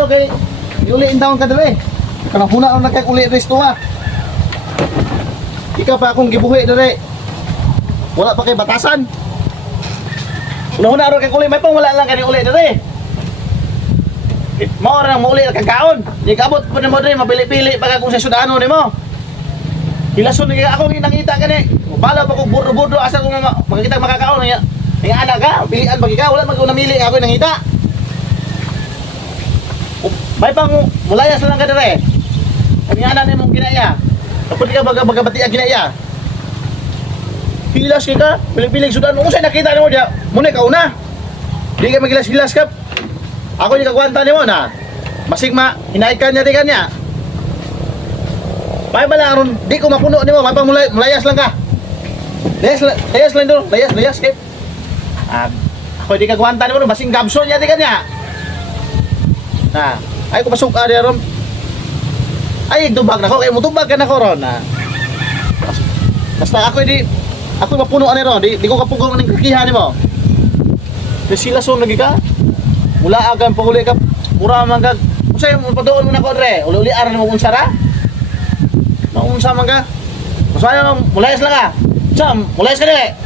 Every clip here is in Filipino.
kayo kay iuliin taon ka dire. Kanang huna na kay uli resto ha. Ikaw pa akong gibuhi dire. Wala pa kay batasan. Una-una ro kay uli may pang wala lang kay uli dire. Mao ra nang mauli kag kaon. Di kabot pa nimo dire mapili-pili pag kung sa sudano nimo. Hilason ni ako nangita kani. Bala pa ko burdo-burdo asa ko makakita makakaon niya. Nga anak ka, pilian pag ikaw wala man ko namili ako nangita. May pang mulayas lang ka dire. Kani ana nimo ginaya. Tapos di ka bagabati ang ginaya. Hilas ka, piling-piling sudano. Kung sa'y nakita nimo diya, muna ka una. Di ka magilas-hilas ka. Ako yung kagwanta nimo na. Masigma, hinaikan niya, di ka niya. May ba lang, di ko mapuno nimo, may pang mulayas lang ka. Layas lang doon, layas, kip. Ako di kagwanta nimo, masing gabso niya, di ka niya. Ay ko masuka niya ron. Ay, dubag na ko, kaya mo dubag ka na ko ron. Basta ako mapuno ani ron, di ko kapugong ng kakihan nimo. Kasi sila son lagi ka. Mula agan paguli ka mura man kag unsay mo paduon mo na ko dre uli aran mo unsa ra maunsa man ka masaya mulayas lang ka sam mulayas ka dire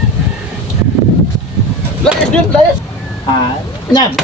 layas din layas nyam